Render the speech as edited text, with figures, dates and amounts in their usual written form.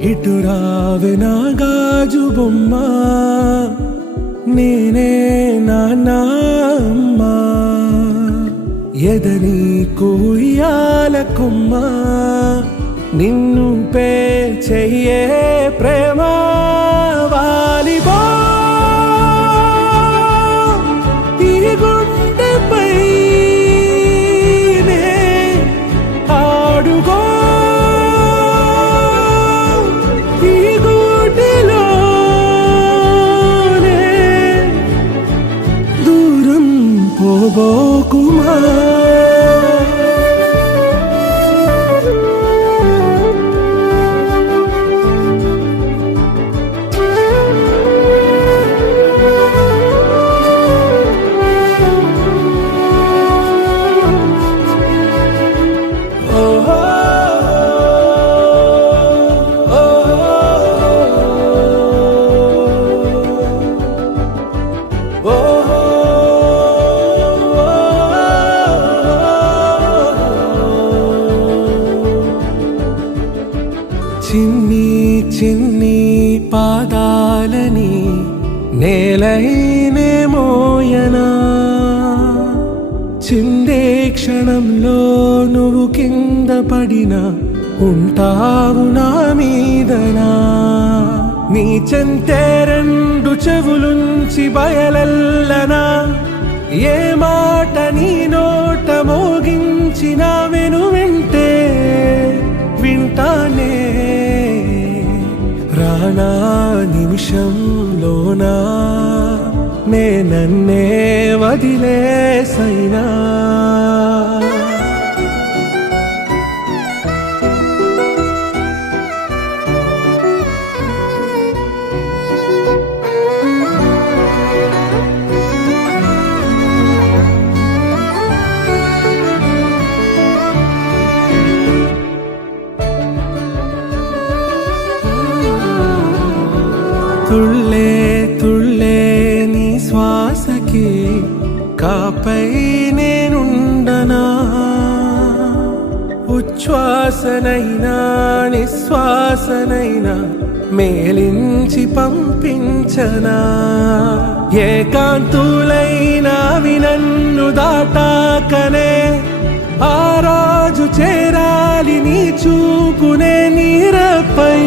ఇటు రావే నా గాజు బొమ్మ, నేనే నాన్నమ్మ. ఎదని కుయ్యాల కొమ్మ, నిన్ను పే చెయ్యే ప్రేమ వాలిబా. ఈ గుండెపై నే ఆడుగో, ఈ గూటిలోనే దూరం పోబోకుమా. చిన్ని చిన్ని పాదాలని నేలైనే మోయనా, చిందే క్షణంలో నువ్వు కింద పడినా ఉంటావు నా మీదనా. నీ చెంతే రెండు చెవులుంచి బయలెల్లనా, ఏ మాట నీ నోట మోగించిన వెను వింటే వింటానే. రానా నిమిషంలోనా నే నన్నే వదిలేసైనా. తుళ్ళే తుళ్ళే నీ శ్వాసకి కాపై నేనుండనా, ఉచ్ఛ్వాసనైనా నిశ్వాసనైనా మేలించి పంపించనా. ఏకాంతులైనవి నన్ను దాటాకనే ఆ రోజు చేరాలి నీ చూపునే నీరపై.